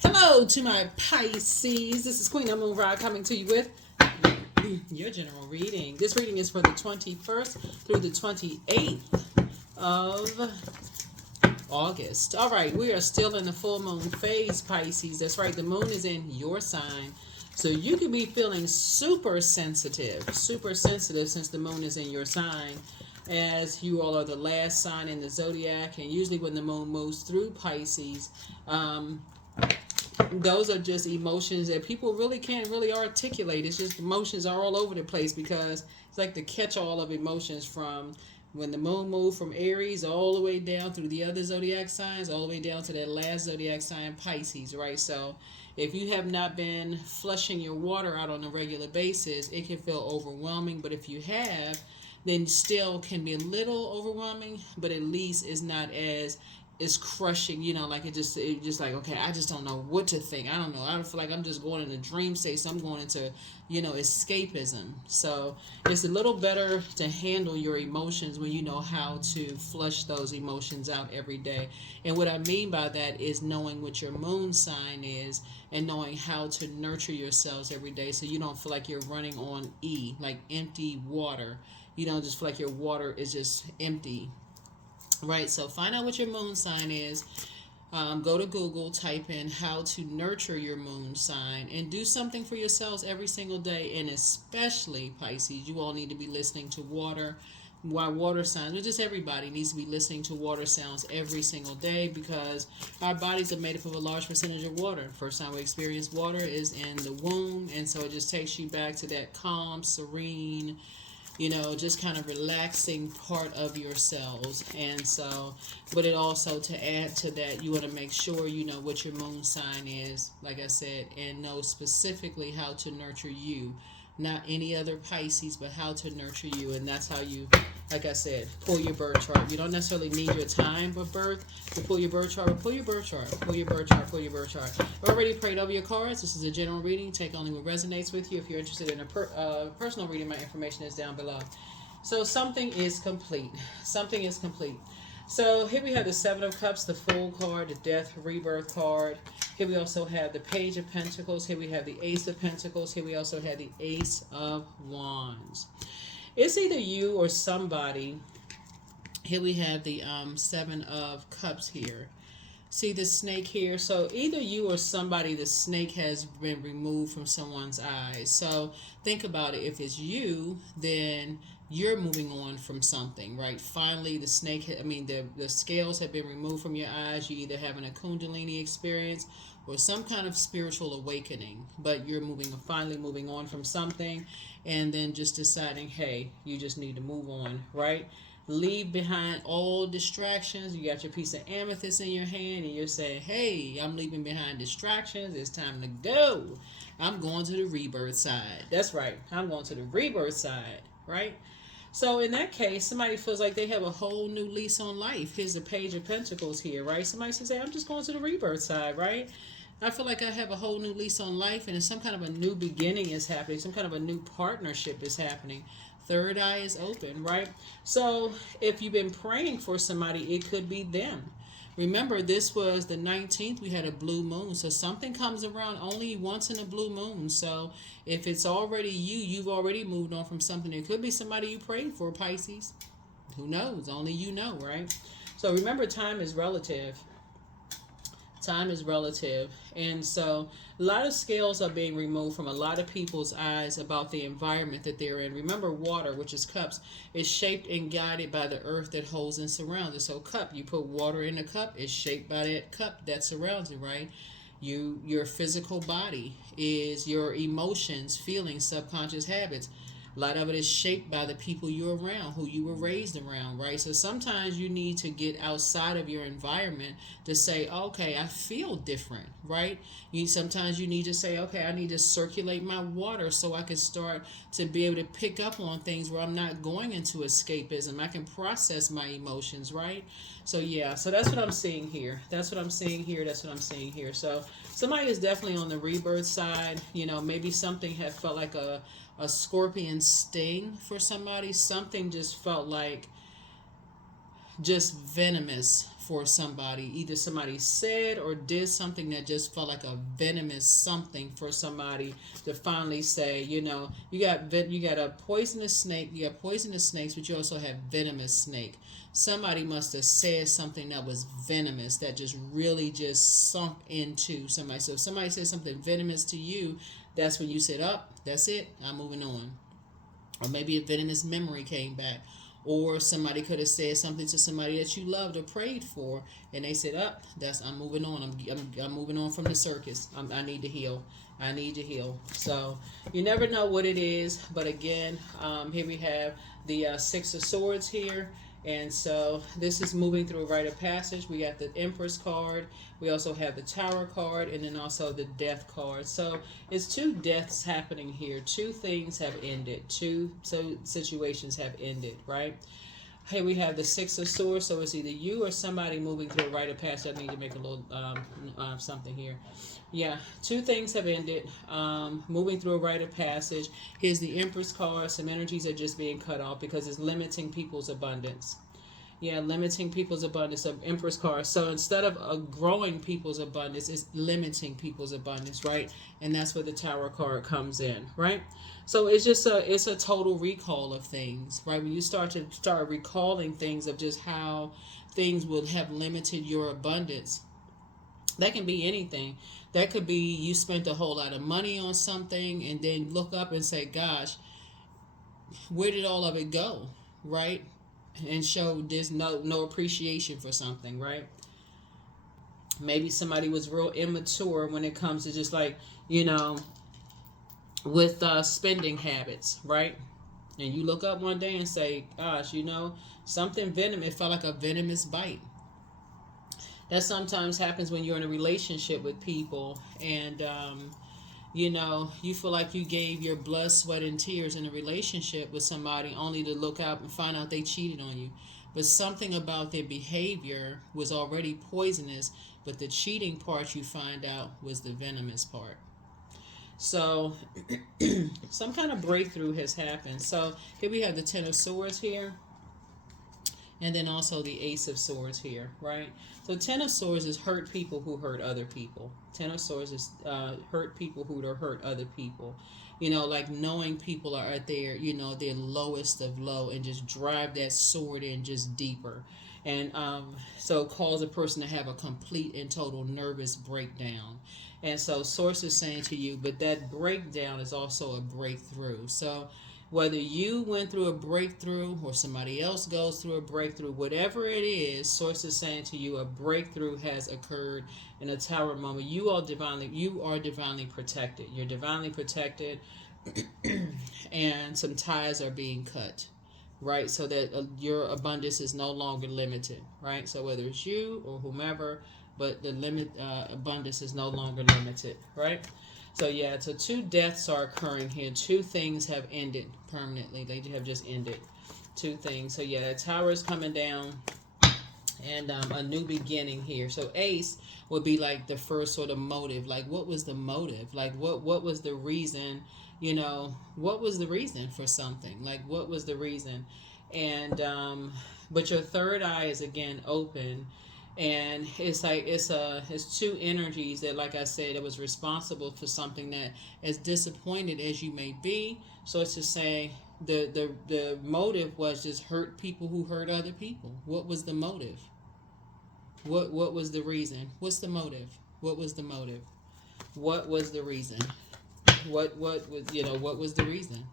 Hello to my Pisces. This is Queen Amun Ra coming to you with your general reading. This reading is for the 21st through the 28th of August. All right, we are still in the full moon phase, Pisces. That's right, the moon is in your sign. So you could be feeling super sensitive since the moon is in your sign, as you all are the last sign in the zodiac. And usually when the moon moves through Pisces, those are just emotions that people really can't really articulate. It's just emotions are all over the place because it's like the catch-all of emotions from when the moon moved from Aries all the way down through the other zodiac signs, all the way down to that last zodiac sign, Pisces, right? So if you have not been flushing your water out on a regular basis, it can feel overwhelming. But if you have, then still can be a little overwhelming, but at least it's not as is crushing, like it just like, okay, I just don't know what to think. I don't know. I don't feel like I'm just going in a dream state, so I'm going into, escapism. So it's a little better to handle your emotions when you know how to flush those emotions out every day. And what I mean by that is knowing what your moon sign is and knowing how to nurture yourselves every day so you don't feel like you're running on E, like empty water. You don't just feel like your water is just empty. Right, so find out what your moon sign is. Go to Google, type in how to nurture your moon sign, and do something for yourselves every single day. And especially, Pisces, you all need to be listening to water signs, or just everybody needs to be listening to water sounds every single day because our bodies are made up of a large percentage of water. First time we experience water is in the womb, and so it just takes you back to that calm, serene, just kind of relaxing part of yourselves. And so, but it also, to add to that, you want to make sure you know what your moon sign is, like I said, and know specifically how to nurture you. Not any other Pisces, but how to nurture you. And that's how you, like I said, pull your birth chart. You don't necessarily need your time of birth to pull your birth chart, but pull your birth chart. Pull your birth chart. Pull your birth chart. Already prayed over your cards. This is a general reading. Take only what resonates with you. If you're interested in a personal reading, my information is down below. So something is complete. Something is complete. So here we have the Seven of Cups, the Fool card, the Death, Rebirth card. Here we also have the Page of Pentacles. Here we have the Ace of Pentacles. Here we also have the Ace of Wands. It's either you or somebody. Here we have the Seven of Cups here. See the snake here? So either you or somebody, the snake has been removed from someone's eyes. So think about it. If it's you, then you're moving on from something, right? Finally, the snake, the scales have been removed from your eyes. You're either having a Kundalini experience or some kind of spiritual awakening, but you're finally moving on from something, and then just deciding, hey, you just need to move on, right? Leave behind all distractions. You got your piece of amethyst in your hand and you're saying, hey, I'm leaving behind distractions. It's time to go. I'm going to the rebirth side. That's right. I'm going to the rebirth side, right? So in that case, somebody feels like they have a whole new lease on life. Here's the Page of Pentacles here, right? Somebody says, hey, I'm just going to the rebirth side, right? I feel like I have a whole new lease on life, and some kind of a new beginning is happening. Some kind of a new partnership is happening. Third eye is open, right? So if you've been praying for somebody, it could be them. Remember, this was the 19th. We had a blue moon. So something comes around only once in a blue moon. So if it's already you, you've already moved on from something. It could be somebody you prayed for, Pisces. Who knows? Only you know, right? So remember, time is relative. Time is relative. And so a lot of scales are being removed from a lot of people's eyes about the environment that they're in. Remember, water, which is cups, is shaped and guided by the earth that holds and surrounds it. So cup, you put water in a cup, it's shaped by that cup that surrounds it, right? Your physical body is your emotions, feelings, subconscious habits. A lot of it is shaped by the people you're around, who you were raised around, right? So sometimes you need to get outside of your environment to say, okay, I feel different, right? Sometimes you need to say, okay, I need to circulate my water so I can start to be able to pick up on things where I'm not going into escapism. I can process my emotions, right? So yeah, so that's what I'm seeing here. That's what I'm seeing here. That's what I'm seeing here. So somebody is definitely on the rebirth side. Maybe something had felt like a scorpion sting for somebody. Something just felt like just venomous for somebody. Either somebody said or did something that just felt like a venomous something for somebody to finally say, you got a poisonous snake, you got poisonous snakes, but you also have venomous snake. Somebody must have said something that was venomous that just really just sunk into somebody. So if somebody said something venomous to you, that's when you said, "Up, that's it, I'm moving on." Or maybe a venomous memory came back, or somebody could have said something to somebody that you loved or prayed for, and they said, "Up, that's I'm moving on. I'm moving on from the circus. I need to heal. I need to heal." So you never know what it is, but again, here we have the Six of Swords here. And so this is moving through a rite of passage. We got the Empress card. We also have the Tower card, and then also the Death card. So it's two deaths happening here. Two things have ended. Two situations have ended, right? Here we have the Six of Swords. So it's either you or somebody moving through a rite of passage. I need to make a little something here. Yeah, two things have ended. Moving through a rite of passage. Here's the Empress card. Some energies are just being cut off because it's limiting people's abundance. Yeah, limiting people's abundance of Empress card. So instead of growing people's abundance, it's limiting people's abundance, right? And that's where the Tower card comes in, right? So it's a total recall of things, right? When you start recalling things of just how things will have limited your abundance. That can be anything. That could be you spent a whole lot of money on something and then look up and say, "Gosh, where did all of it go?" Right? And show there's no appreciation for something, right? Maybe somebody was real immature when it comes to just like, with spending habits, right? And you look up one day and say, "Gosh, something venomous, it felt like a venomous bite." That sometimes happens when you're in a relationship with people and you feel like you gave your blood, sweat, and tears in a relationship with somebody only to look out and find out they cheated on you. But something about their behavior was already poisonous, but the cheating part you find out was the venomous part. So some kind of breakthrough has happened. So here we have the Ten of Swords here. And then also the Ace of Swords here, right? So Ten of Swords is hurt people who hurt other people. Ten of Swords is hurt people who hurt other people. Like knowing people are at their lowest of low and just drive that sword in just deeper. And so cause a person to have a complete and total nervous breakdown. And so Source is saying to you, but that breakdown is also a breakthrough. So whether you went through a breakthrough or somebody else goes through a breakthrough, whatever it is, Source is saying to you, a breakthrough has occurred in a Tower moment. You are divinely protected. You're divinely protected, and some ties are being cut, right? So that your abundance is no longer limited, right? So whether it's you or whomever, but the abundance is no longer limited, right? So yeah, so two deaths are occurring here. Two things have ended permanently. They have just ended. Two things. So yeah, the Tower is coming down, and a new beginning here. So Ace would be like the first sort of motive. Like, what was the motive? Like, what was the reason? What was the reason for something? Like, what was the reason? And but your third eye is again open. And it's like it's two energies that, like I said, it was responsible for something that, as disappointed as you may be, so it's to say the motive was just hurt people who hurt other people. What was the motive? What was the reason? What's the motive? What was the motive? What was the reason? What was what was the reason?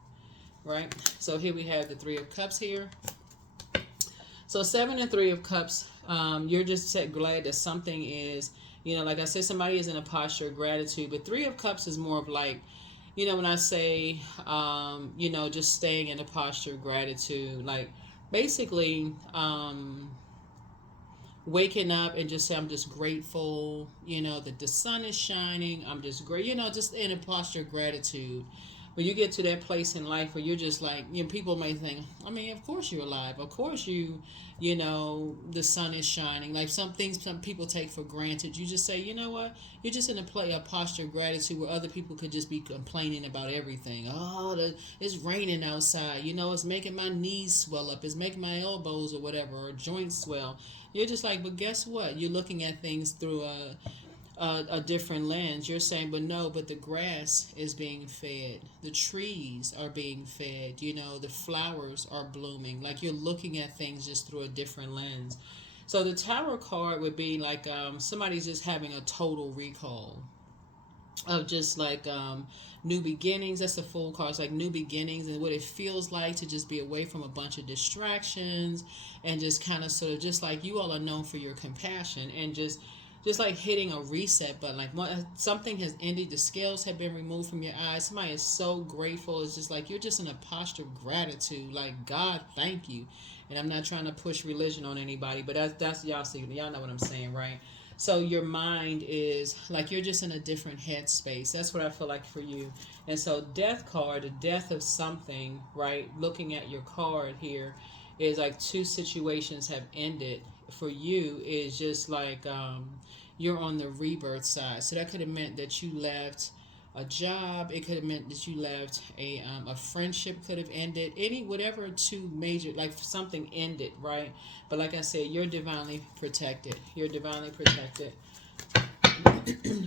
Right? So here we have the Three of Cups here. So 7 and 3 of Cups, you're just glad that something is, like I said, somebody is in a posture of gratitude. But 3 of Cups is more of like, when I say, just staying in a posture of gratitude, like basically waking up and just say, I'm just grateful, that the sun is shining. I'm just great, just in a posture of gratitude. when you get to that place in life where you're just like, you know, people may think, I mean, of course you're alive. Of course you know, the sun is shining. Like some things some people take for granted. You just say, you know what? You're just in a posture of gratitude where other people could just be complaining about everything. Oh, it's raining outside. You know, it's making my knees swell up. It's making my elbows or whatever, or joints swell. You're just like, but guess what? You're looking at things through a different lens. You're saying, but no, but the grass is being fed, the trees are being fed, you know, the flowers are blooming. Like you're looking at things just through a different lens. So the tarot card would be like somebody's just having a total recall of just like new beginnings. That's the full card. It's like new beginnings and what it feels like to just be away from a bunch of distractions and just kind of sort of just like you all are known for your compassion and just like hitting a reset button, like something has ended, the scales have been removed from your eyes. Somebody is so grateful. It's just like you're just in a posture of gratitude, like God, thank you. And I'm not trying to push religion on anybody, but that's y'all see, y'all know what I'm saying, right? So your mind is like you're just in a different headspace. That's what I feel like for you. And so death card, the death of something, right? Looking at your card here is like two situations have ended. For you is just like you're on the rebirth side. So that could have meant that you left a job. It could have meant that you left a friendship could have ended. Any whatever two major like something ended, right? But like I said, you're divinely protected. You're divinely protected.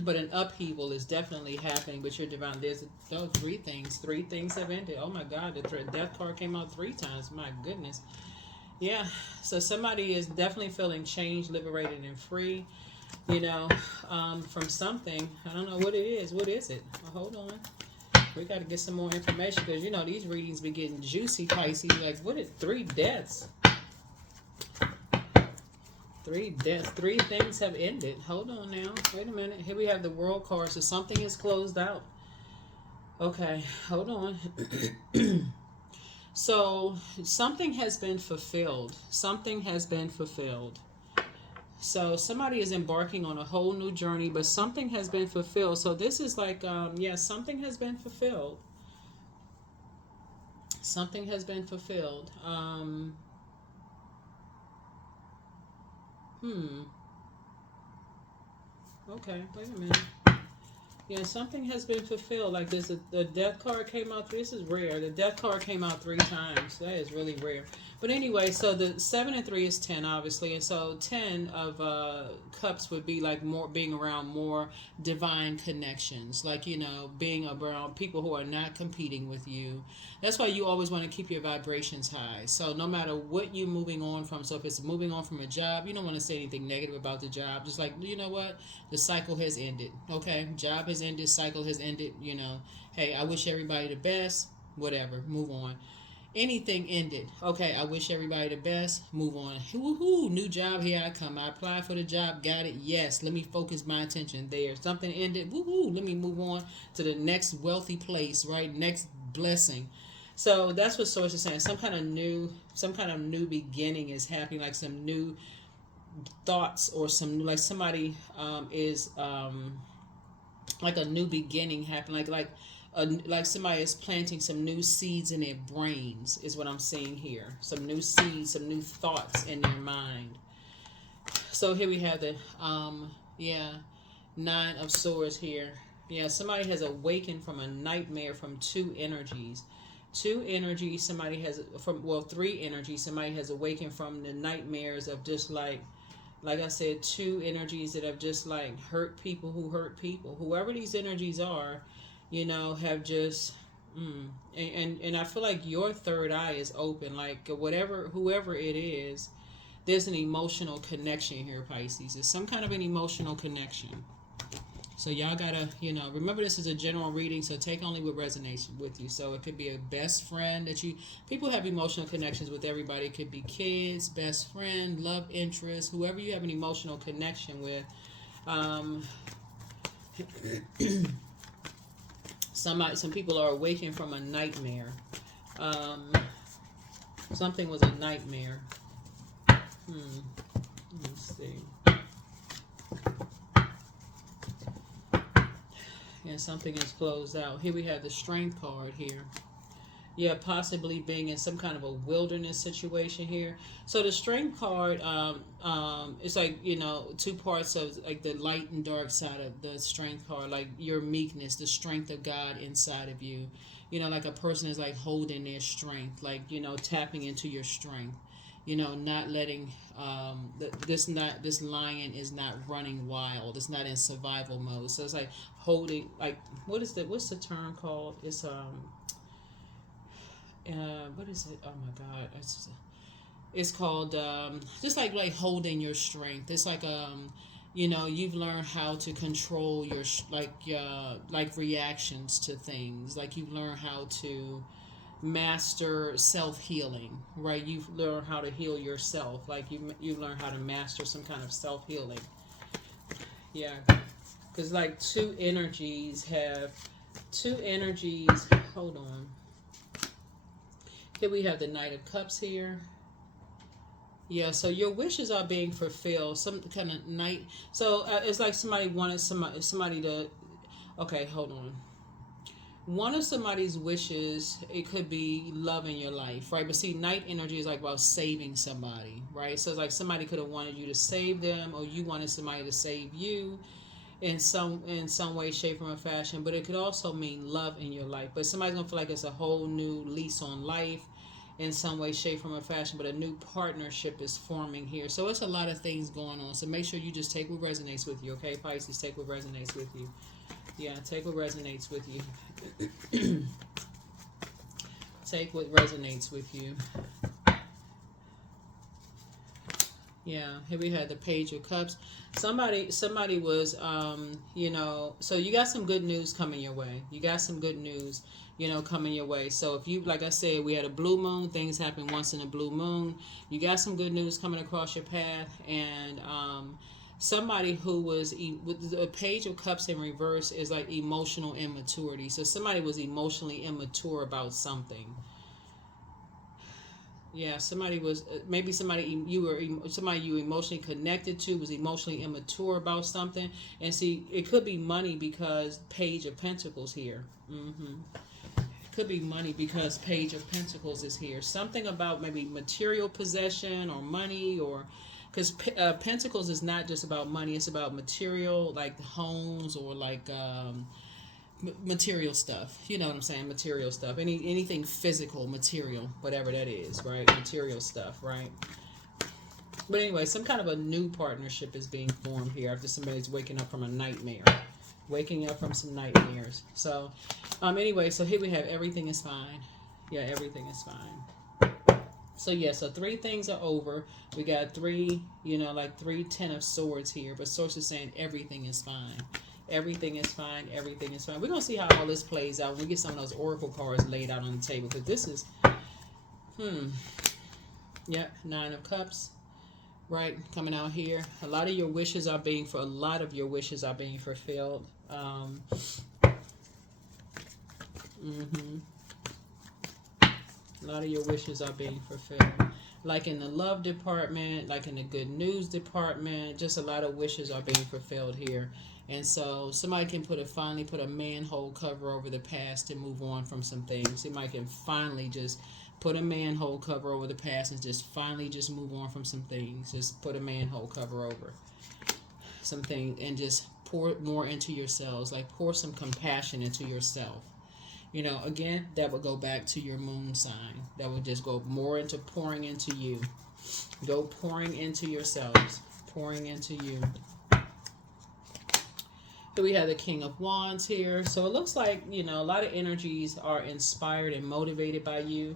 But an upheaval is definitely happening. But you're divine. There's three things. Three things have ended. Oh my God, the death card came out three times. My goodness. Yeah, so somebody is definitely feeling changed, liberated, and free, you know, from something. I don't know what it is. What is it? Hold on. We got to get some more information because, you know, these readings be getting juicy, Pisces. Like, what is three deaths? Three deaths. Three things have ended. Hold on now. Wait a minute. Here we have the world card. So something is closed out. Okay, hold on. So something has been fulfilled. Something has been fulfilled. So somebody is embarking on a whole new journey, but something has been fulfilled. So this is like, yeah, something has been fulfilled. Something has been fulfilled. Okay, wait a minute. Yeah, something has been fulfilled. Like this, the death card came out. This is rare. The death card came out three times. That is really rare. But anyway, so the 7 and 3 is 10, obviously, and so 10 of cups would be like more being around more divine connections, like you know, being around people who are not competing with you. That's why you always want to keep your vibrations high. So no matter what you're moving on from, so if it's moving on from a job, you don't want to say anything negative about the job. Just like you know what, the cycle has ended. Okay, job has ended, cycle has ended. You know, hey, I wish everybody the best. Whatever, move on. Anything ended. Okay, I wish everybody the best. Move on. Woohoo! New job. Here I come. I applied for the job. Got it. Yes. Let me focus my attention there. Something ended. Woohoo! Let me move on to the next wealthy place. Right. Next blessing. So that's what Source is saying. Some kind of new beginning is happening. Like some new thoughts or some like somebody is like a new beginning happening. Like somebody is planting some new seeds in their brains is what I'm seeing here. Some new seeds, some new thoughts in their mind. So here we have the yeah, 9 of Swords here. Yeah, somebody has awakened from a nightmare from two energies. Two energies, somebody has from three energies, somebody has awakened from the nightmares of just like I said, two energies that have just like hurt people who hurt people. Whoever these energies are, you know, have just and I feel like your third eye is open. Like whoever it is, there's an emotional connection here, Pisces. There's some kind of an emotional connection. So y'all gotta, you know, remember this is a general reading, so take only what resonates with you. So it could be a best friend that people have emotional connections with everybody. It could be kids, best friend, love interest, whoever you have an emotional connection with. Some people are awakened from a nightmare. Something was a nightmare. Let me see. And something is closed out. Here we have the Strength card here. Yeah, possibly being in some kind of a wilderness situation here. So the Strength card, it's like, two parts of like the light and dark side of the Strength card, like your meekness, the strength of God inside of you. Like a person is like holding their strength, like, tapping into your strength. Not letting this lion is not running wild. It's not in survival mode. So it's like holding, like, what's the term called? It's what is it? Oh my God, it's called just like holding your strength. It's like you've learned how to control your like reactions to things. Like you've learned how to master self-healing, right? You've learned how to heal yourself. Like you learn how to master some kind of self-healing. Yeah, because like two energies. Hold on. Here we have the Knight of Cups here. Yeah, so your wishes are being fulfilled. Some kind of night. So it's like somebody wanted somebody to. Okay, hold on. One of somebody's wishes, it could be love in your life, right? But see, night energy is like about saving somebody, right? So it's like somebody could have wanted you to save them, or you wanted somebody to save you in some way, shape, or fashion. But it could also mean love in your life. But somebody's gonna feel like it's a whole new lease on life in some way, shape, form, or fashion, but a new partnership is forming here. So it's a lot of things going on. So make sure you just take what resonates with you, okay, Pisces? Take what resonates with you. Yeah, take what resonates with you. Take what resonates with you. Yeah, here we had the Page of Cups. Somebody was, so you got some good news coming your way. You got some good news, coming your way. So if you, like I said, we had a blue moon. Things happen once in a blue moon. You got some good news coming across your path. And somebody who was, with the Page of Cups in reverse is like emotional immaturity. So somebody was emotionally immature about something. Yeah, somebody was maybe somebody you emotionally connected to was emotionally immature about something, and see, it could be money because Page of Pentacles here. It could be money because Page of Pentacles is here. Something about maybe material possession or money, or because Pentacles is not just about money; it's about material, like homes or like. Material stuff, you know what I'm saying? Material stuff, anything physical, material, whatever that is, right? Material stuff, right? But anyway, some kind of a new partnership is being formed here after somebody's waking up from a nightmare, waking up from some nightmares. So anyway, so here we have everything is fine. Yeah, everything is fine. So yeah, so 3 things are over. We got 3, like 3 10 of swords here, but Source is saying everything is fine. Everything is fine. Everything is fine. We're going to see how all this plays out when we get some of those oracle cards laid out on the table. Because this is, yep, 9 of Cups, right? Coming out here. A lot of your wishes are being fulfilled. A lot of your wishes are being fulfilled. Like in the love department, like in the good news department, just a lot of wishes are being fulfilled here. And so somebody can finally put a manhole cover over the past and move on from some things. Somebody can finally just put a manhole cover over the past and just finally just move on from some things. Just put a manhole cover over something and just pour more into yourselves. Like pour some compassion into yourself. Again, that would go back to your moon sign. That would just go more into pouring into you. Go pouring into yourselves. Pouring into you. So we have the King of Wands here. So it looks like, a lot of energies are inspired and motivated by you.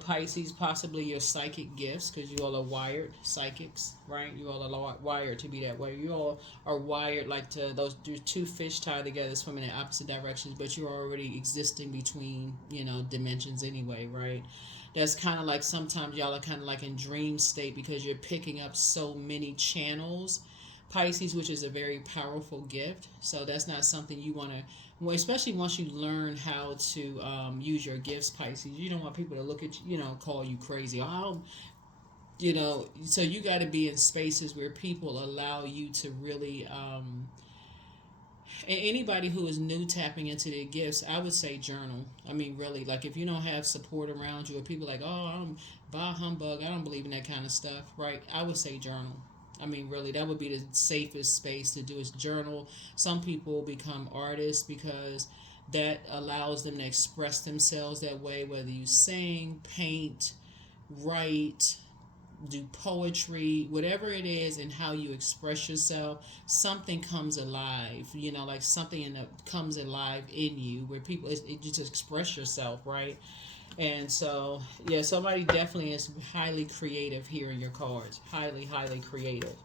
Pisces, possibly your psychic gifts, because you all are wired psychics, right? You all are wired to be that way. You all are wired like to those 2 fish tied together, swimming in opposite directions, but you're already existing between, dimensions anyway, right? That's kind of like sometimes y'all are kind of like in dream state because you're picking up so many channels, Pisces, which is a very powerful gift. So that's not something you want to, especially once you learn how to use your gifts, Pisces. You don't want people to look at you, call you crazy. So you got to be in spaces where people allow you to really And anybody who is new tapping into their gifts, I would say journal. I mean, really, like if you don't have support around you or people like, oh, I'm bah humbug, I don't believe in that kind of stuff, right? I would say journal. I mean, really, that would be the safest space to do is journal. Some people become artists because that allows them to express themselves that way, whether you sing, paint, write, do poetry, whatever it is, and how you express yourself, something comes alive. You know, like something comes alive in you, where people you just express yourself, right? And so, yeah, somebody definitely is highly creative here in your cards, highly, highly creative.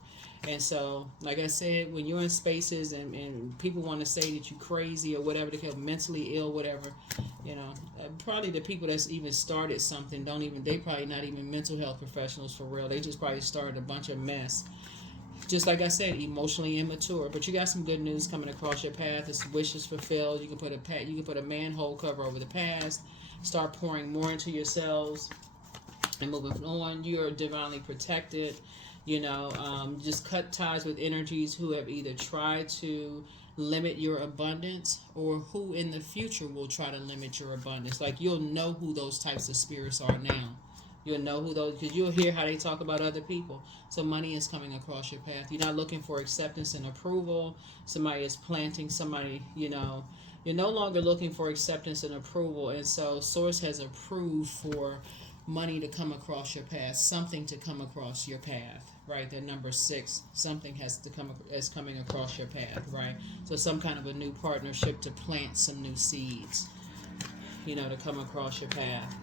And so, like I said, when you're in spaces and people want to say that you're crazy or whatever, they feel mentally ill, whatever, you know, probably the people that's even started something they probably not even mental health professionals for real. They just probably started a bunch of mess. Just like I said, emotionally immature. But you got some good news coming across your path. It's wishes fulfilled. You can put a manhole cover over the past. Start pouring more into yourselves and moving on. You're divinely protected. You know, just cut ties with energies who have either tried to limit your abundance or who in the future will try to limit your abundance. Like you'll know who those types of spirits are now. You'll know who those, because you'll hear how they talk about other people. So money is coming across your path. You're not looking for acceptance and approval. Somebody is planting somebody, you know. You're no longer looking for acceptance and approval. And so Source has approved for money to come across your path, something to come across your path, right? That number 6, something is coming across your path, right? So some kind of a new partnership to plant some new seeds, you know, to come across your path.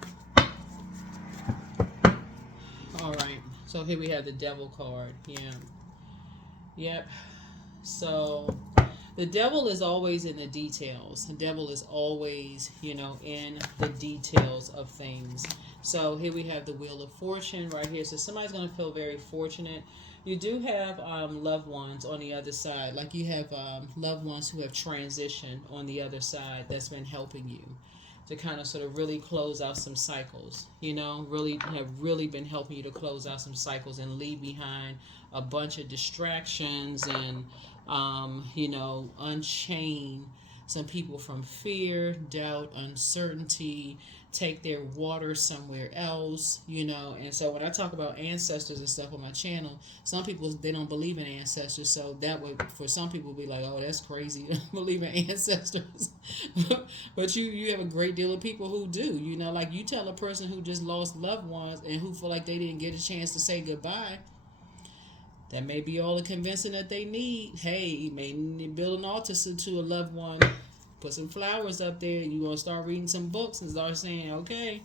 All right. So here we have the Devil card. Yeah. Yep. So the devil is always in the details. The devil is always, you know, in the details of things. So here we have the Wheel of Fortune right here. So somebody's going to feel very fortunate. You do have loved ones on the other side. Like you have loved ones who have transitioned on the other side that's been helping you to kind of sort of really close out some cycles, you know, really been helping you to close out some cycles and leave behind a bunch of distractions and, you know, unchain some people from fear, doubt, uncertainty, take their water somewhere else, you know. And so when I talk about ancestors and stuff on my channel, some people, they don't believe in ancestors. So that would, for some people, be like, oh, that's crazy. You don't believe in ancestors. But you have a great deal of people who do, you know, like you tell a person who just lost loved ones and who feel like they didn't get a chance to say goodbye. That may be all the convincing that they need. Hey, you may build an altar to a loved one. Put some flowers up there. You're going to start reading some books and start saying, okay,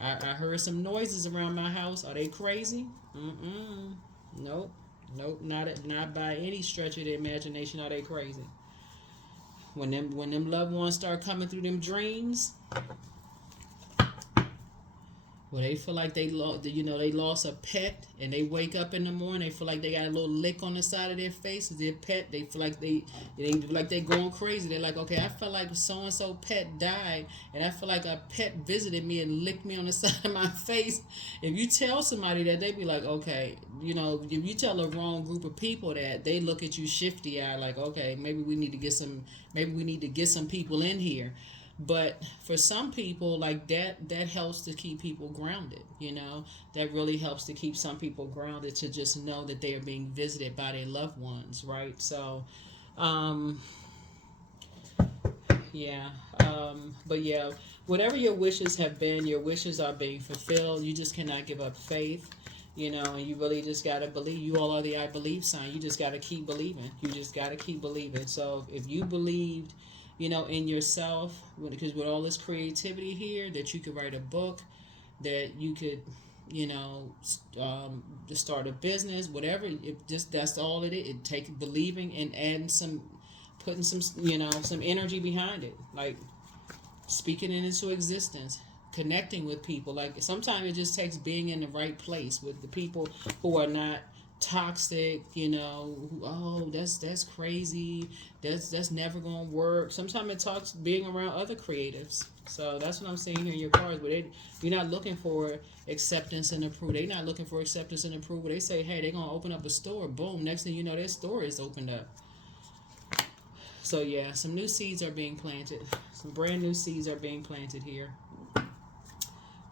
I heard some noises around my house. Are they crazy? Nope. Nope. Not by any stretch of the imagination are they crazy. When them loved ones start coming through them dreams, well, they feel like they lost a pet, and they wake up in the morning. They feel like they got a little lick on the side of their face. Their pet. They feel like they going crazy. They're like, okay, I felt like so and so pet died, and I feel like a pet visited me and licked me on the side of my face. If you tell somebody that, they be like, okay, you know, if you tell the wrong group of people that, they look at you shifty eye, like, okay, maybe we need to get some people in here. But for some people, like that helps to keep people grounded, you know. That really helps to keep some people grounded, to just know that they are being visited by their loved ones, right? So, yeah. But yeah, whatever your wishes have been, your wishes are being fulfilled. You just cannot give up faith, you know, and you really just got to believe. You all are the I believe sign. You just got to keep believing. You just got to keep believing. So if you believed, you know, in yourself, because with all this creativity here, that you could write a book, that you could, you know, just start a business, whatever. It just, that's all it is. It takes believing and adding putting some, you know, some energy behind it, like speaking it into existence, connecting with people. Like sometimes it just takes being in the right place with the people who are not toxic, you know, oh, that's crazy, that's never gonna work. Sometimes it talks being around other creatives. So that's what I'm saying here in your cards. But you're not looking for acceptance and approval. They're not looking for acceptance and approval. They say, hey, they're gonna open up a store. Boom, next thing you know, their store is opened up. So yeah, some new seeds are being planted. Some brand new seeds are being planted here.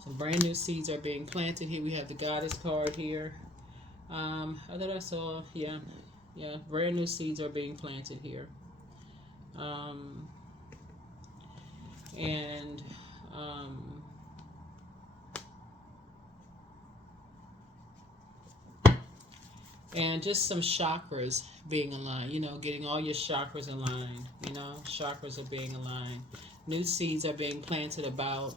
Some brand new seeds are being planted here. We have the Goddess card here. I thought I saw, yeah, brand new seeds are being planted here. Um, and um, and just some chakras being aligned, getting all your chakras aligned, chakras are being aligned. New seeds are being planted about,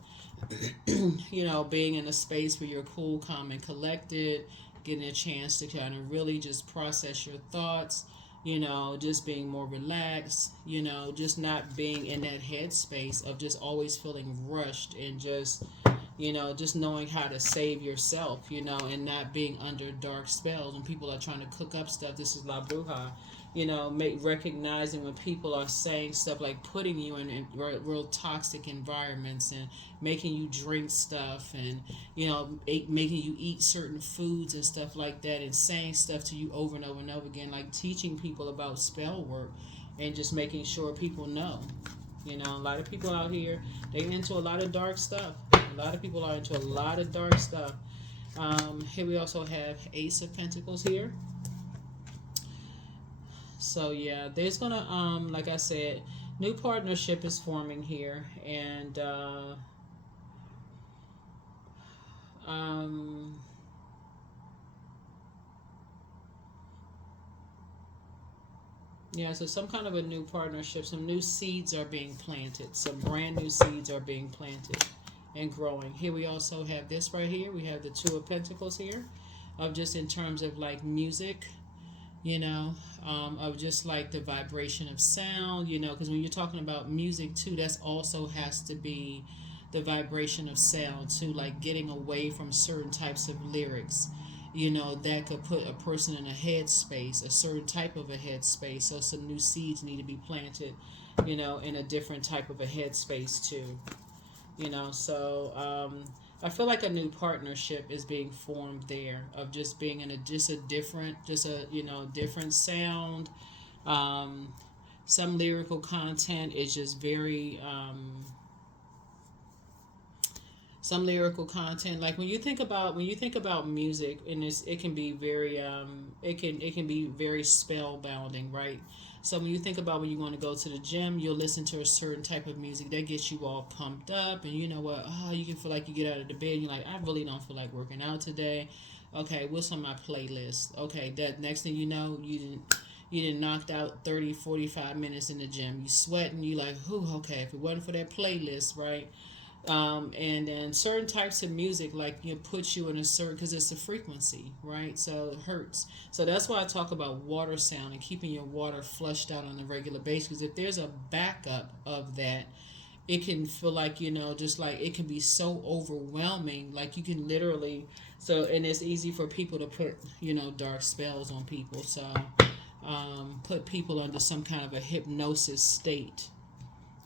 being in a space where you're cool, calm, and collected, getting a chance to kind of really just process your thoughts, just being more relaxed, just not being in that headspace of just always feeling rushed and just knowing how to save yourself, and not being under dark spells. When people are trying to cook up stuff, this is La Bruja, recognizing when people are saying stuff like putting you in real toxic environments and making you drink stuff and, making you eat certain foods and stuff like that and saying stuff to you over and over and over again, like teaching people about spell work and just making sure people know. A lot of people out here, they into a lot of dark stuff. A lot of people are into a lot of dark stuff. Here we also have Ace of Pentacles here. So yeah, there's gonna like I said, new partnership is forming here, and yeah, so some kind of a new partnership, some new seeds are being planted, some brand new seeds are being planted and growing. Here we also have this right here. We have the Two of Pentacles here, of just in terms of like music, of just like the vibration of sound, because when you're talking about music too, that's also has to be the vibration of sound too, like getting away from certain types of lyrics, that could put a person in a headspace, a certain type of a headspace. So some new seeds need to be planted, in a different type of a headspace too. So I feel like a new partnership is being formed there, of just being in a different sound. Some lyrical content is just very some lyrical content, like when you think about music, and it can be very it can be very spellbounding, right? So when you think about when you want to go to the gym, you'll listen to a certain type of music that gets you all pumped up, and you know what? Oh, you can feel like you get out of the bed and you're like, I really don't feel like working out today. Okay, what's on my playlist? Okay, that next thing you know, you didn't knocked out 30, 45 minutes in the gym. You sweating, you like, whew, okay, if it wasn't for that playlist, right? And then certain types of music, like, put you in a certain, because it's a frequency, right? So it hurts. So that's why I talk about water sound and keeping your water flushed out on a regular basis. Because if there's a backup of that, it can feel like, just like it can be so overwhelming, like you can literally, and it's easy for people to put, dark spells on people. So put people under some kind of a hypnosis state.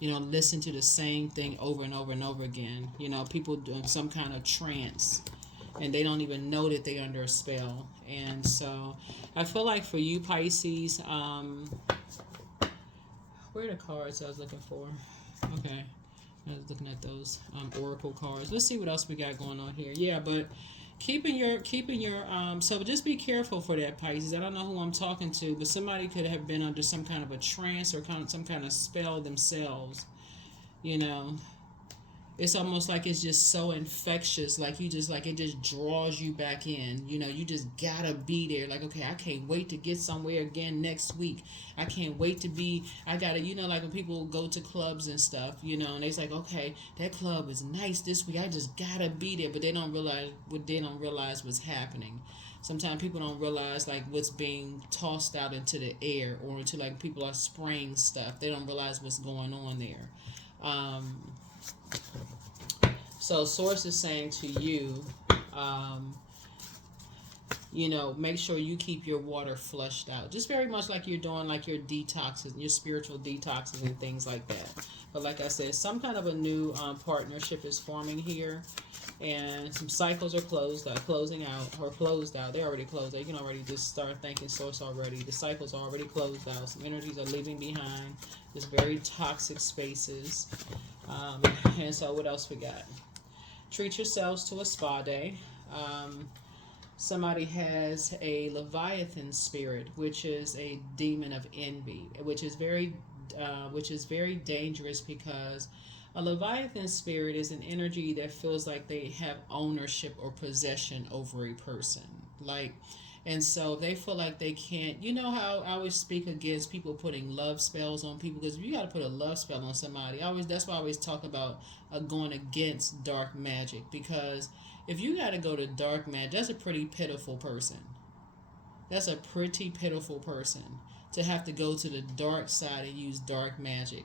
Listen to the same thing over and over and over again. People doing some kind of trance, and they don't even know that they're under a spell. And so I feel like for you, Pisces, where are the cards I was looking for? Okay, I was looking at those oracle cards. Let's see what else we got going on here. Yeah, but keeping your so just be careful for that, Pisces. I don't know who I'm talking to, but somebody could have been under some kind of a trance or some kind of spell themselves. It's almost like it's just so infectious, like you just, like, it just draws you back in. You just gotta be there. Like, okay, I can't wait to get somewhere again next week. I can't wait to be, I gotta, like when people go to clubs and stuff, and they're like, okay, that club is nice this week, I just gotta be there. But they don't realize what's happening. Sometimes people don't realize like what's being tossed out into the air, or into, like, people are spraying stuff. They don't realize what's going on there. So Source is saying to you, make sure you keep your water flushed out. Just very much like you're doing, like, your detoxes, your spiritual detoxes and things like that. But like I said, some kind of a new partnership is forming here. And some cycles are closing out, or closed out. They're already closed out. You can already just start thanking source already. The cycles are already closed out. Some energies are leaving behind. Just very toxic spaces. Um, and so what else we got? Treat yourselves to a spa day. Um, Somebody has a Leviathan spirit, which is a demon of envy, which is very dangerous because a Leviathan spirit is an energy that feels like they have ownership or possession over a person. Like, and so they feel like they can't. You know how I always speak against people putting love spells on people, because if you got to put a love spell on somebody, that's why I always talk about going against dark magic, because if you got to go to dark magic, that's a pretty pitiful person. That's a pretty pitiful person to have to go to the dark side and use dark magic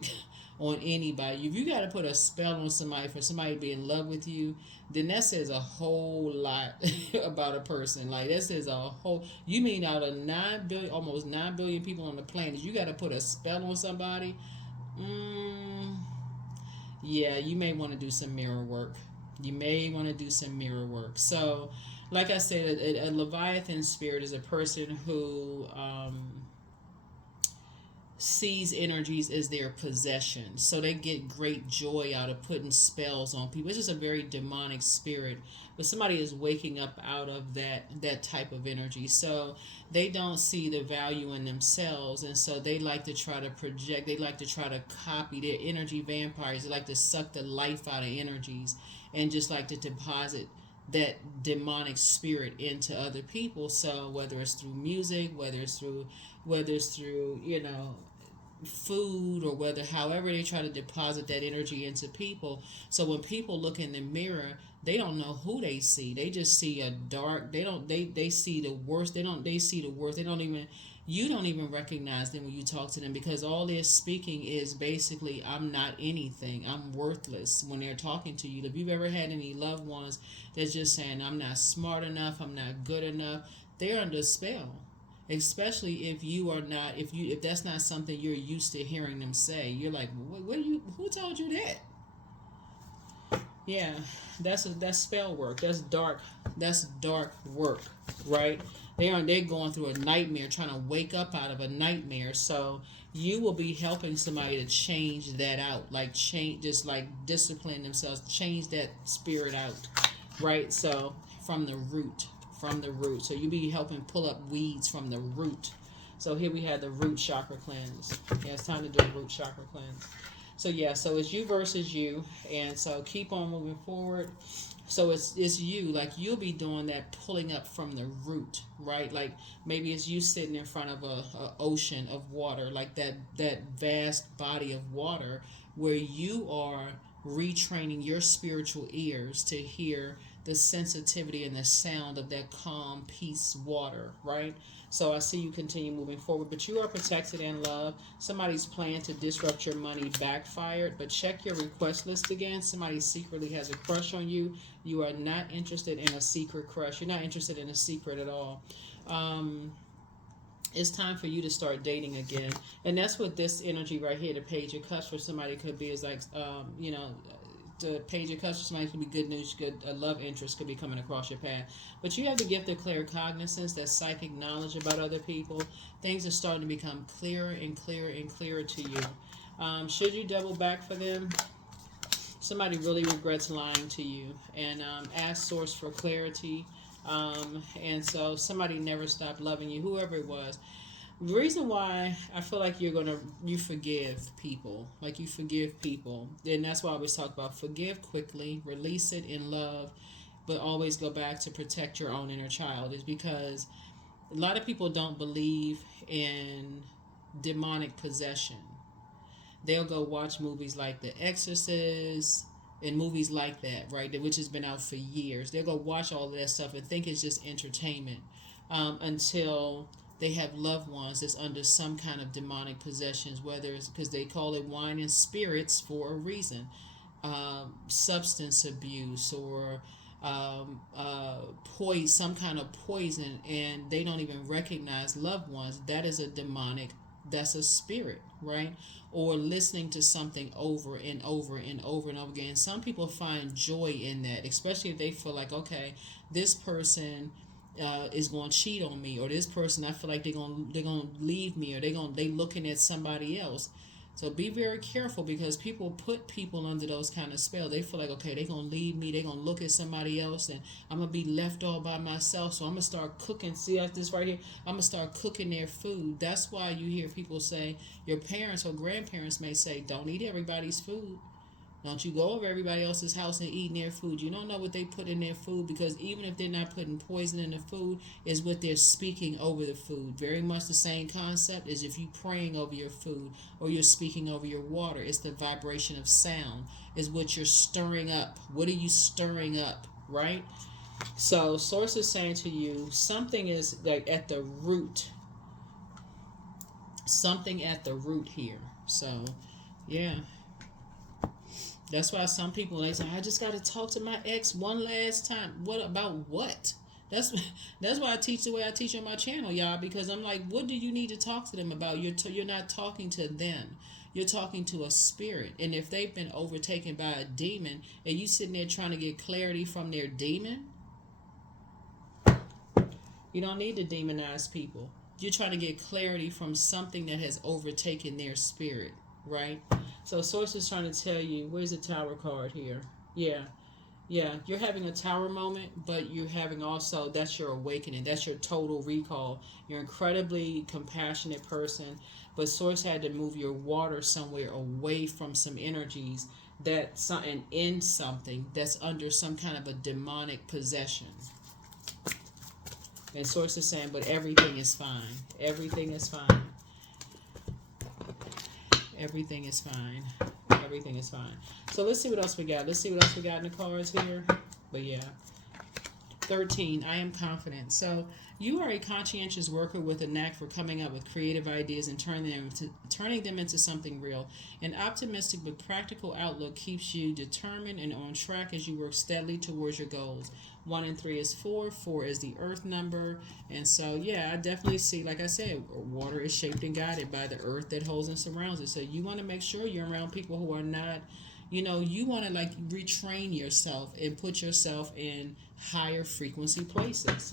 on anybody. If you got to put a spell on somebody for somebody to be in love with you, then that says a whole lot about a person. Like, that says a whole. You mean out of 9 billion, almost 9 billion people on the planet, you got to put a spell on somebody? Yeah, you may want to do some mirror work. You may want to do some mirror work. So, like I said, a Leviathan spirit is a person who sees energies as their possession. So they get great joy out of putting spells on people. It's just a very demonic spirit. But somebody is waking up out of that type of energy. So they don't see the value in themselves, and so they like to try to project, they like to try to copy. Their energy vampires. They like to suck the life out of energies and just like to deposit that demonic spirit into other people. So whether it's through music, whether it's through food, or whether however they try to deposit that energy into people. So when people look in the mirror, they don't know who they see. They just see a dark. They see the worst. They see the worst. They don't even You don't even recognize them when you talk to them, because all they're speaking is basically, I'm not anything, I'm worthless, when they're talking to you. If you've ever had any loved ones that's just saying, I'm not smart enough, I'm not good enough, they're under a spell. Especially if you are not, if that's not something you're used to hearing them say. You're like, who told you that? Yeah, that's spell work. That's dark work, right? They're going through a nightmare, trying to wake up out of a nightmare. So you will be helping somebody to change that out, like change, just like discipline themselves, change that spirit out, right? So from the root, So you be helping pull up weeds from the root. So here we have the root chakra cleanse. Yeah, it's time to do a root chakra cleanse. So yeah, so it's you versus you, and so keep on moving forward. So it's you, like you'll be doing that, pulling up from the root, right? Like maybe it's you sitting in front of a ocean of water, like that vast body of water, where you are retraining your spiritual ears to hear the sensitivity and the sound of that calm peace water, right? So I see you continue moving forward, but you are protected and loved. Somebody's plan to disrupt your money backfired, but check your request list again. Somebody secretly has a crush on you. You are not interested in a secret crush. You're not interested in a secret at all. It's time for you to start dating again. And that's what this energy right here, the Page of Cups, for somebody could be, is like, the Page of Cups for somebody could be good news, a love interest could be coming across your path. But you have the gift of claircognizance, that psychic knowledge about other people. Things are starting to become clearer and clearer and clearer to you. Should you double back for them? Somebody really regrets lying to you, and ask source for clarity. And so somebody never stopped loving you, whoever it was. The reason why I feel like you forgive people, and that's why I always talk about forgive quickly, release it in love, but always go back to protect your own inner child, is because a lot of people don't believe in demonic possession. They'll go watch movies like The Exorcist and movies like that, right? Which has been out for years. They'll go watch all of that stuff and think it's just entertainment, until they have loved ones that's under some kind of demonic possessions, whether it's because they call it wine and spirits for a reason, substance abuse, or poison, some kind of poison, and they don't even recognize loved ones. That is a demonic That's a spirit, right? Or listening to something over and over and over and over again. Some people find joy in that, especially if they feel like, okay, this person is going to cheat on me, or this person, I feel like they're going to leave me, or they looking at somebody else. So be very careful, because people put people under those kind of spells. They feel like, okay, they're going to leave me. They're going to look at somebody else, and I'm going to be left all by myself. So I'm going to start cooking. See this right here? I'm going to start cooking their food. That's why you hear people say, your parents or grandparents may say, don't eat everybody's food. Don't you go over everybody else's house and eating their food. You don't know what they put in their food, because even if they're not putting poison in the food, is what they're speaking over the food. Very much the same concept as if you praying over your food or you're speaking over your water. It's the vibration of sound, is what you're stirring up. What are you stirring up, right? So Source is saying to you, something is like at the root. Something at the root here. So, yeah. That's why some people, they say, I just got to talk to my ex one last time. What about what? That's why I teach the way I teach on my channel, y'all, because I'm like, what do you need to talk to them about? You're not talking to them. You're talking to a spirit. And if they've been overtaken by a demon, and you sitting there trying to get clarity from their demon, you don't need to demonize people. You're trying to get clarity from something that has overtaken their spirit, right? So Source is trying to tell you, where's the Tower card here? Yeah. You're having a Tower moment, but you're having also, that's your awakening. That's your total recall. You're an incredibly compassionate person, but Source had to move your water somewhere away from some energies and in something that's under some kind of a demonic possession. And Source is saying, but everything is fine. Everything is fine. Everything is fine. Everything is fine. So let's see what else we got. Let's see what else we got in the cards here. But yeah. 13, I am confident. So you are a conscientious worker with a knack for coming up with creative ideas and turning them into something real. An optimistic but practical outlook keeps you determined and on track as you work steadily towards your goals. 1 and 3 is 4. 4 is the earth number. And so, yeah, I definitely see, like I said, water is shaped and guided by the earth that holds and surrounds it. So you want to make sure you're around people who are not, you want to like retrain yourself and put yourself in higher frequency places.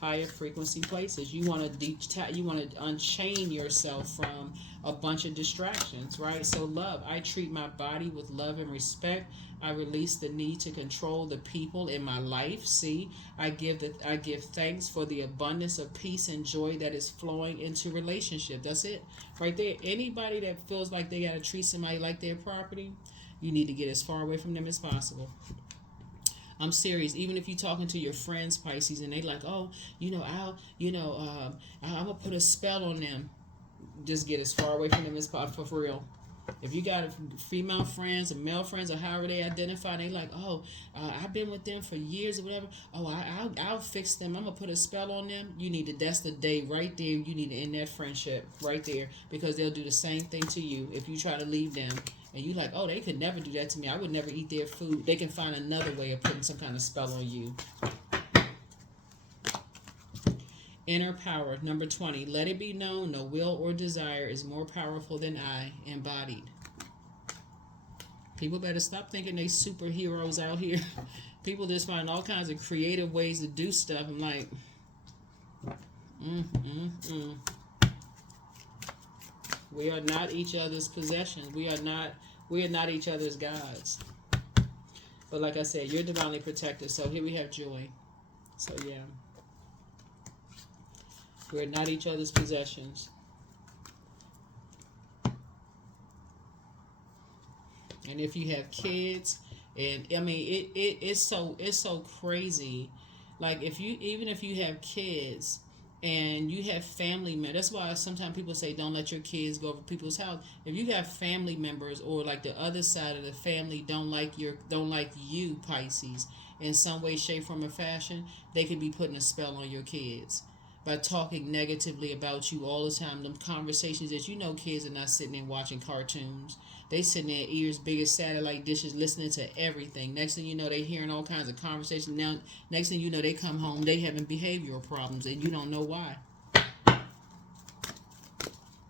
Higher frequency places. You want to unchain yourself from a bunch of distractions, right? So love. I treat my body with love and respect. I release the need to control the people in my life. See, I give thanks for the abundance of peace and joy that is flowing into relationship. That's it, right there. Anybody that feels like they gotta treat somebody like their property, you need to get as far away from them as possible. I'm serious. Even if you're talking to your friends, Pisces, and they like, oh, I'm gonna put a spell on them. Just get as far away from them as possible, for real. If you got female friends or male friends or however they identify, they like, oh, I've been with them for years or whatever. Oh, I'll fix them. I'm gonna put a spell on them. That's the day right there. You need to end that friendship right there, because they'll do the same thing to you if you try to leave them. And you like, oh, they could never do that to me. I would never eat their food. They can find another way of putting some kind of spell on you. Inner power, number 20. Let it be known, no will or desire is more powerful than I, embodied. People better stop thinking they superheroes out here. People just find all kinds of creative ways to do stuff. I'm like, We are not each other's possessions. We are not each other's gods. But like I said, you're divinely protected. So here we have joy. So yeah. We're not each other's possessions. And if you have kids, and I mean it's so crazy. Like even if you have kids and you have family members, that's why sometimes people say don't let your kids go over people's house. If you have family members or like the other side of the family don't like you, Pisces, in some way, shape, form, or fashion, they could be putting a spell on your kids by talking negatively about you all the time. Them conversations that kids are not sitting there watching cartoons. They sitting there ears big as satellite dishes listening to everything. Next thing you know, they hearing all kinds of conversations. Now, next thing you know, they come home, they having behavioral problems and you don't know why.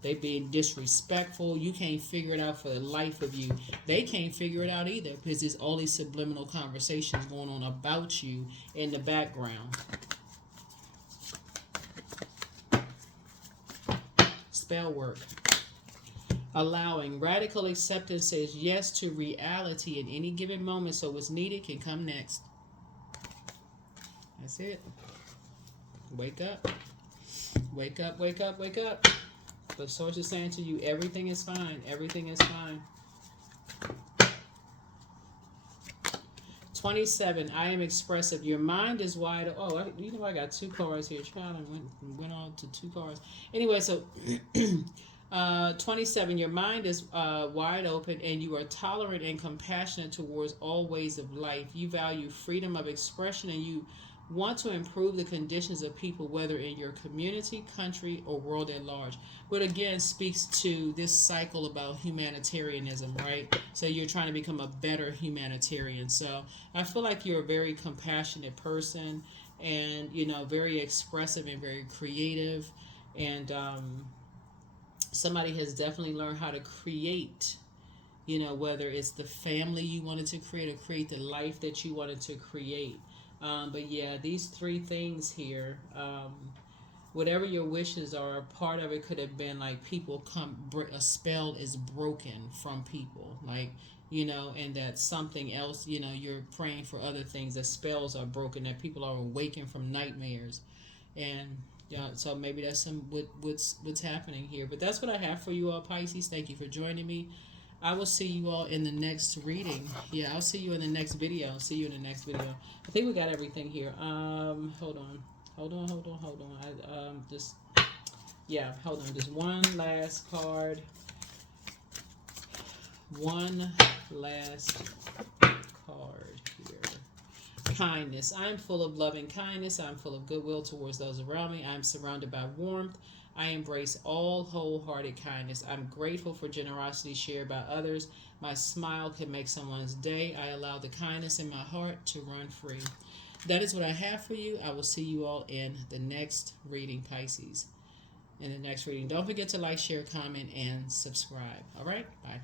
They being disrespectful. You can't figure it out for the life of you. They can't figure it out either because there's all these subliminal conversations going on about you in the background. Spell work. Allowing. Radical acceptance says yes to reality in any given moment, so what's needed can come next. That's it. Wake up. Wake up, wake up, wake up. The source is saying to you, everything is fine. Everything is fine. 27. I am expressive. Your mind is wide. Oh, I got 2 cards here. Child, I went on to 2 cards. Anyway, so 27. Your mind is wide open, and you are tolerant and compassionate towards all ways of life. You value freedom of expression, and you want to improve the conditions of people, whether in your community, country, or world at large. But again, speaks to this cycle about humanitarianism, right? So you're trying to become a better humanitarian. So I feel like you're a very compassionate person, and very expressive and very creative, and somebody has definitely learned how to create. Whether it's the family you wanted to create or create the life that you wanted to create. But yeah, these 3 things here, whatever your wishes are, part of it could have been like people a spell is broken from people, like, and that something else, you're praying for other things, that spells are broken, that people are awakened from nightmares. And so maybe that's what's happening here. But that's what I have for you all, Pisces. Thank you for joining me. I will see you all in the next reading. Yeah, I'll see you in the next video. See you in the next video. I think we got everything here. Hold on. Hold on. Just one last card. One last card here. Kindness. I'm full of loving kindness. I'm full of goodwill towards those around me. I'm surrounded by warmth. I embrace all wholehearted kindness. I'm grateful for generosity shared by others. My smile can make someone's day. I allow the kindness in my heart to run free. That is what I have for you. I will see you all in the next reading, Pisces. In the next reading. Don't forget to like, share, comment, and subscribe. All right? Bye.